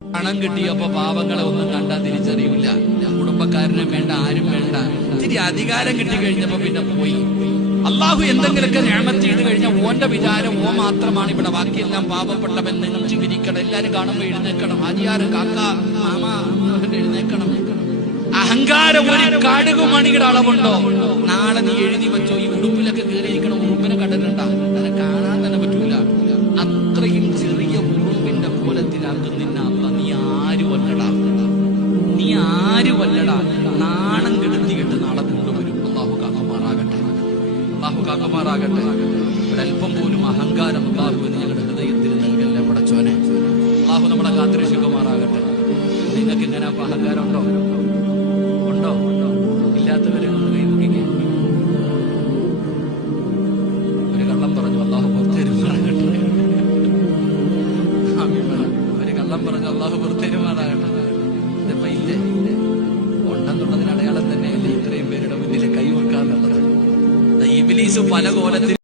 പണം കിട്ടിയപ്പോ പാവങ്ങളെ ഒന്നും കണ്ടാൽ തിരിച്ചറിയില്ല. കുടുംബക്കാരനെ വേണ്ട, ആരും വേണ്ട. ഇത്തിരി അധികാരം കിട്ടിക്കഴിഞ്ഞപ്പോ പിന്നെ പോയി. അള്ളാഹു എന്തെങ്കിലുമൊക്കെ നിഅമത്ത് ചെയ്ത് കഴിഞ്ഞാൽ ഓന്റെ വിചാരം ഓ മാത്രമാണ് ഇവിടെ, ബാക്കിയെല്ലാം പാവപ്പെട്ടവൻ. നെഞ്ചു വിരിക്കണം, എല്ലാരും കാണുമ്പോ എഴുന്നേക്കണം, ആചാരം കാക്ക മാമ എഴുന്നേക്കണം. അഹങ്കാരം ഒരു കടുകുമണിയുടെ അളവുണ്ടോ? നാളെ നീ എഴുതി വെച്ചോ, ഈ ഉടുപ്പിലൊക്കെ കയറിയിരിക്കണം. ഉറുമ്പിനെ കണ്ടിട്ടുണ്ടാ? അതിനെ കാണാൻ തന്നെ പറ്റൂല. അത്രയും ചെറിയ ഉറുമ്പിന്റെ കോലത്തിലാക്കും നിന്നെ അല്ല. നീ ആരുമല്ലടാ, നീ ആരുമല്ലടാ. നാണം കെടുത്തിയിട്ട് നാളെ കൊണ്ടുവരും. അള്ളാഹു കാക്കുമാറാകട്ടെ, അള്ളാഹു കാക്കുമാറാകട്ടെ. ഒരൽപ്പം പോലും അഹങ്കാരം അള്ളാഹുവിന് ഞങ്ങളുടെ ഹൃദയത്തിൽ നൽകല്ലേ പടച്ചോനെ. അള്ളാഹു നമ്മളെ കാത്തിരക്ഷിക്കുമാറാകട്ടെ. നിങ്ങൾക്ക് ഇങ്ങനെ അഹങ്കാരം ഉണ്ടോ? ഉണ്ടോ? ഇല്ലാത്തവരെ ഒന്ന് കൈമുക്കിക്കേ. ഒരു കള്ളം പറഞ്ഞു, അള്ളാഹു പുറത്തേരുമാറാകട്ടെ. ഒരു കള്ളം പറഞ്ഞു, അള്ളാഹു പുറത്തേരുമാറാകട്ടെ. ഇതിപ്പോ ഇല്ലേ? ഉണ്ടെന്നുള്ളതിന് അടയാളം തന്നെയല്ലേ ഇത്രയും പേരുടെ മുന്നിൽ കൈവെക്കാന്നുള്ളത്. ഇബ്ലീസ് പല കോലത്തിൽ